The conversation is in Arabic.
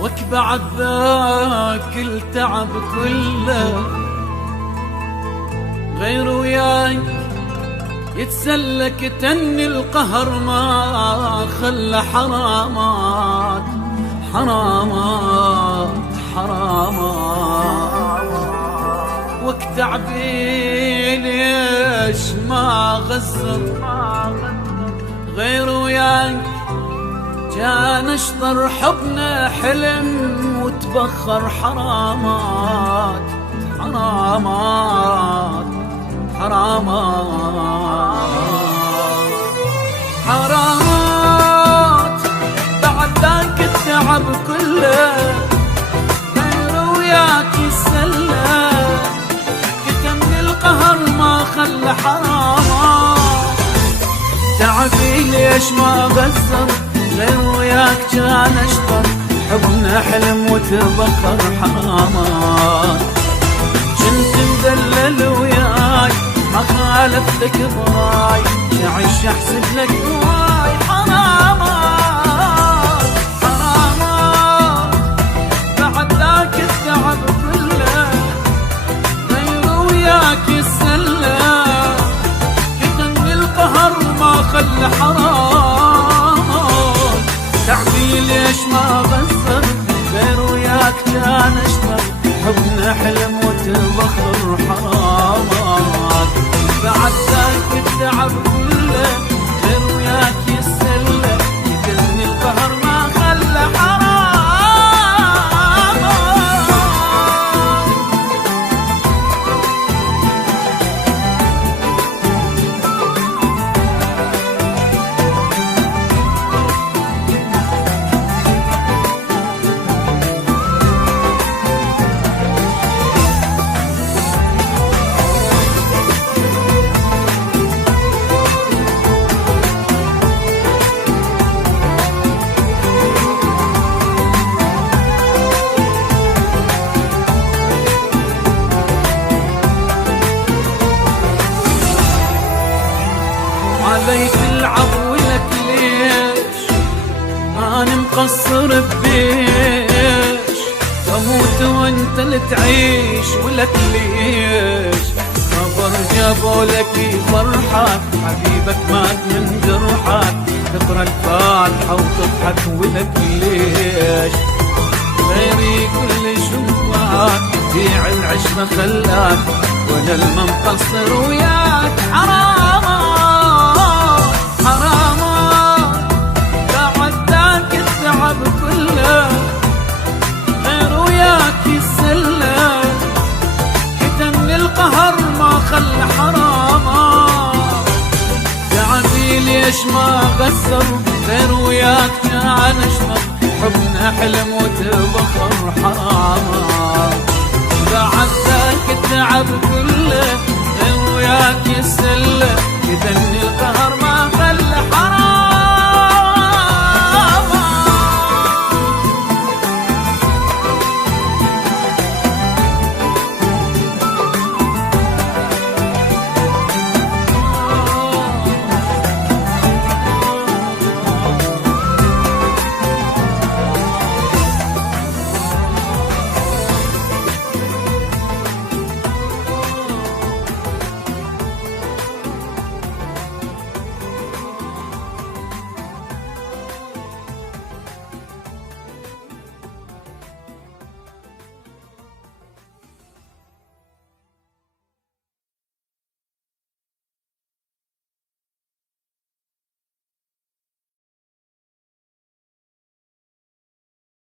بعد ذاك التعب كله غير وياك يتسلك تن القهر ما خلى حرامات حرامات حرامات وقت عبيل ليش ما غزر غير وياك كان اشطر حبنا حلم وتبخر حرامات حرامات حرامات حرامات بعد ذاك التعب كله غير وياك يسلى كتم القهر ما خلى حرامات تعبي ليش ما غزر غير وياك كان اشطر حبنا حلم وتبخر حرامات كنت مدلل وياي ما خالفتك براي شعش احسب لك واي حرامات حرامات بعد ذاك التعب كله غير وياك يسلى كتم القهر ما خلى حرامات تعبي ليش ما غزر غير وياك كان اشطر حبنا حلم وتبخر حرامات بعد ذاك التعب كله غير وياك يسلى يكلني القهر ما خلى علي تلعب ولك ليش أنا مقصر ببيش أموت وانت اللي تعيش ولك ليش خبر جابوا لك فرحة حبيبك مات من جرحك تقرأ الفاتحة وتضحك ولك ليش غيري كل شوفك بيع العشرة خلاك وانا المقصر وياك حرامات حرامات بعد ذاك التعب كله غير وياك يسلى كتم القهر ما خلى حرامات تعبي ليش ما غسر غير وياك كان اشطر حبنا حلم وتبخر حرامات بعد ذاك التعب كله غير وياك يسلى كتم القهر ما خلى حرامات